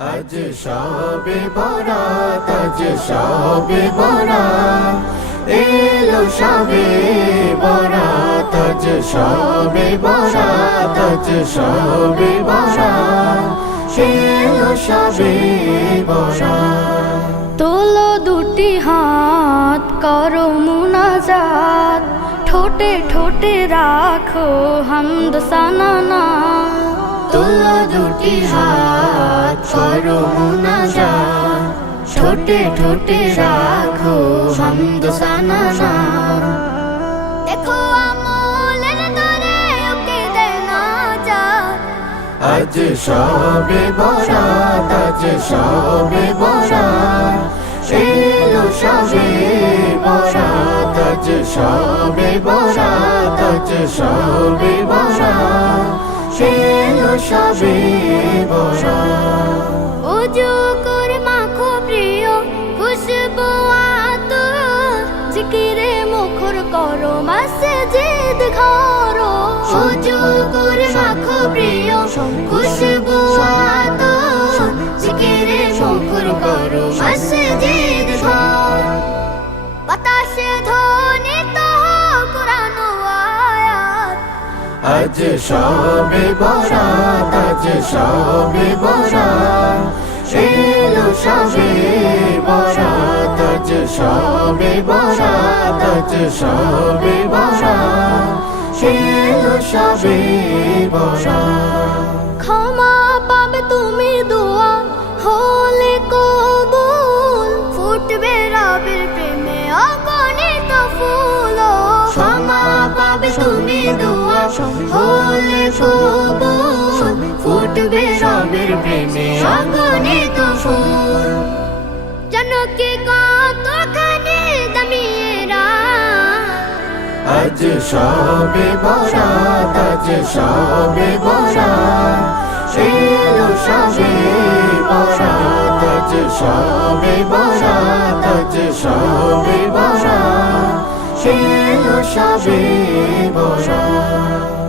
আজ শবে বরাত, আজ শবে বরাত, এলো শবে বরাত, আজ শবে বরাত, আজ শবে বরাত, এলো শবে বরাত। তোলো দুটি হাত করো মুনাজাত, ঠোঁটে ঠোঁটে রাখো হামদ সানা। তোলো দুটি হাত করো মুনাজাত, ঠোঁটে ঠোঁটে রাখো হামদ সানা। দেখো আমলের দরে ওকে দেয় না যাত। আজ শবে বরাত, আজ শবে বরাত, এলো শবে বরাত, আজ শবে বরাত, আজ শবে বরাত, এলো শবে বরাত। ওযু করে মাখো প্রিয় খুশবু আতর, জিকিরে মুখর করো মসজিদ ঘর। ওযু করে মাখো প্রিয় খুশবু আতর, জিকিরে মুখর করো মসজিদ ঘর। বাতাসে ধ্বনিত কুরআন আয়াত। আজ শবে বরাত, আজ শবে বরাত, এলো শবে বরাত, আজ শবে বরাত, আজ শবে বরাত, এলো শবে বরাত। ক্ষমা পাবে তুমি দোয়া হলে কবুল, ফুটবে রবের প্রেমে অগণিত ফুল। ক্ষমা পাবে তুমি দোয়া হলে কবুল, ফুটবে রবের প্রেমে অগণিত ফুল। জনকে কতখানি দামিয়েরা। আজ শবে বরাত, আজ শবে বরাত, এলো শবে বরাত, আজ শবে বরাত, আজ শবে বরাত, এলো শবে বরাত।